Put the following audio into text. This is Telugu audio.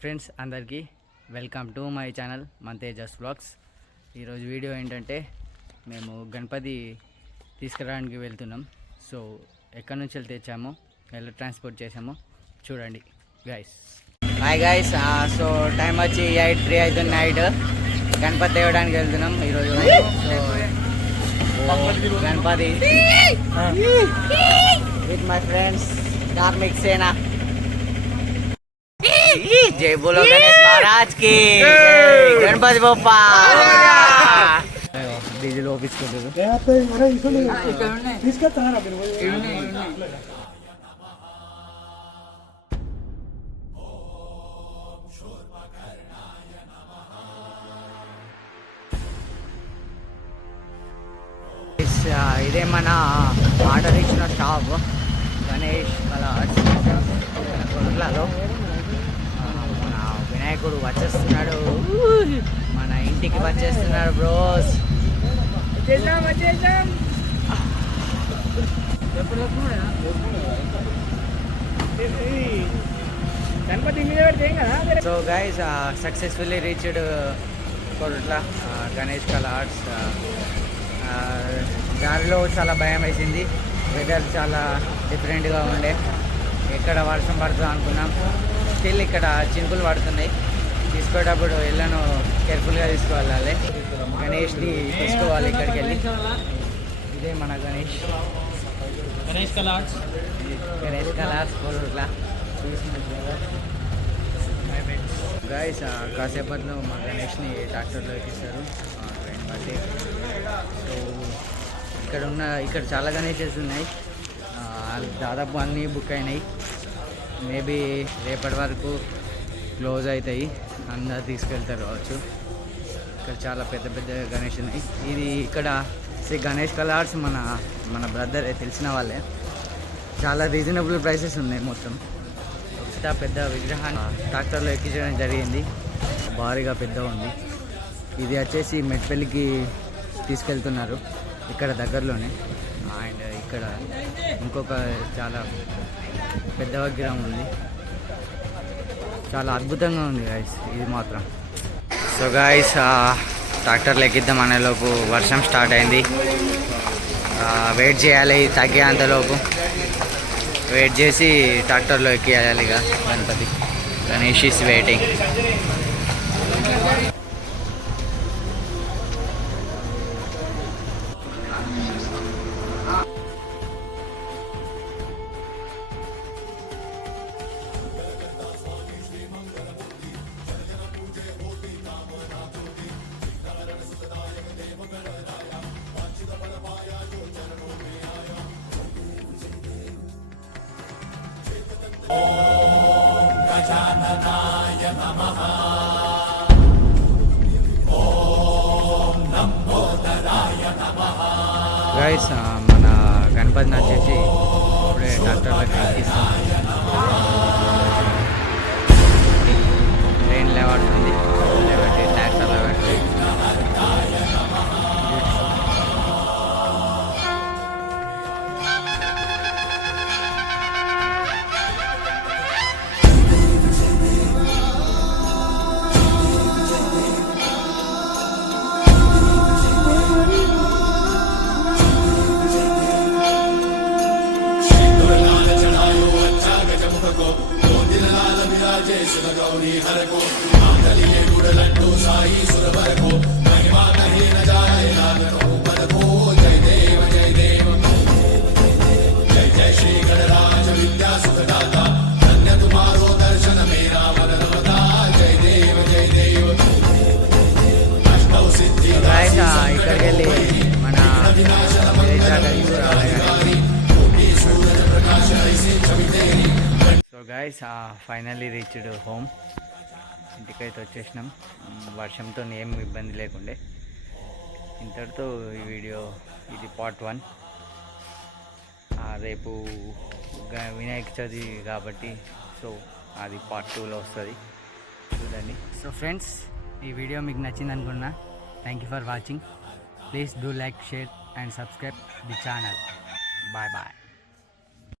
ఫ్రెండ్స్ అందరికీ వెల్కమ్ టు మై ఛానల్ మంతేజస్ వ్లాగ్స్. ఈరోజు వీడియో ఏంటంటే మేము గణపతి తీసుకురావడానికి వెళ్తున్నాం. సో ఎక్కడి నుంచి వెళ్తే తెచ్చామో ఎలా ట్రాన్స్పోర్ట్ చేసామో చూడండి guys. Hi guys, so time వచ్చి 8:03 అవుతుంది నైట్. గణపతి తేవడానికి వెళ్తున్నాం ఈరోజు. So Ganapati with my friends Dharmik Sena. जय बोलो गणेश महाराज की, गणपति बप्पा. डीजल ऑफिस को दे दो. ఇదే మన ఆర్డర్ ఇచ్చిన షాప్ గణేష్ కలర్స్ కొరట్లాలో. వినాయకుడు వచ్చేస్తున్నాడు, మన ఇంటికి వచ్చేస్తున్నాడు bros. So guys successfully reached Koratla Ganesh colours. దారిలో చాలా భయం వేసింది, వెదర్ చాలా డిఫరెంట్గా ఉండే. ఎక్కడ వర్షం పడుతుంది అనుకున్నాం, స్టిల్ ఇక్కడ చినుకులు పడుతున్నాయి. తీసుకోవటప్పుడు ఎల్లను కేర్ఫుల్గా తీసుకోవాలి. గణేష్ని తీసుకోవాలి ఇక్కడికి వెళ్ళి. ఇదే మన గణేష్ కలర్స్ కోరుట్లా గైస్. కాసేపట్లో మా గణేష్ని ట్రాక్టర్లో ఎక్కిస్తారు ట్రైన్ బట్టి. సో ఇక్కడ చాలా గణేషెస్ ఉన్నాయి, దాదాపు అన్నీ బుక్ అయినాయి. మేబీ రేపటి వరకు క్లోజ్ అవుతాయి, అందరు తీసుకెళ్తారు కావచ్చు. ఇక్కడ చాలా పెద్ద పెద్ద గణేష్ ఉన్నాయి. ఇది ఇక్కడ శ్రీ గణేష్ కలర్స్ మన బ్రదర్ తెలిసిన వాళ్ళే. చాలా రీజనబుల్ ప్రైసెస్ ఉన్నాయి. మొత్తం ఇంత పెద్ద విగ్రహాన్ని ట్రాక్టర్లో ఎక్కించడం జరిగింది, భారీగా పెద్ద ఉంది. ఇది వచ్చేసి మెట్పల్లికి తీసుకెళ్తున్నారు, ఇక్కడ దగ్గరలోనే. అండ్ ఇక్కడ ఇంకొక చాలా పెద్ద విగ్రహం ఉంది, చాలా అద్భుతంగా ఉంది గైస్ ఇది మాత్రం. సో గైస్ ట్రాక్టర్లో ఎక్కిద్దాం అనేలోపు వర్షం స్టార్ట్ అయింది. వెయిట్ చేయాలి, తగ్గేంతలోపు వెయిట్ చేసి ట్రాక్టర్లో ఎక్కియాలి. ఇక గణపతి గణేష్ ఈస్ వెయిటింగ్. గజాననాయ నమః, ఓం నంబోదరాయ నమః. గైస్ మన గణపతిని వచ్చేసి ఇప్పుడే ట్రాక్టర్లోకి ఎక్కిస్తాం. ట్రైన్ లేవడుతుంది, లేబట్టి ట్రాక్టర్లో పెట్టి ఇక్కడికి వెళ్ళి మన so guys finally reached home. ఇంటికైతే వచ్చేసినాం, వర్షంతో ఏం ఇబ్బంది లేకుండే. ఇంతటితో ఈ వీడియో ఇది పార్ట్ 1. రేపు వినాయక చవితి కాబట్టి సో అది పార్ట్ 2లో వస్తుంది, చూడండి. సో ఫ్రెండ్స్, ఈ వీడియో మీకు నచ్చింది అనుకున్నా. Thank you for watching. Please do like, share and subscribe the channel. Bye bye.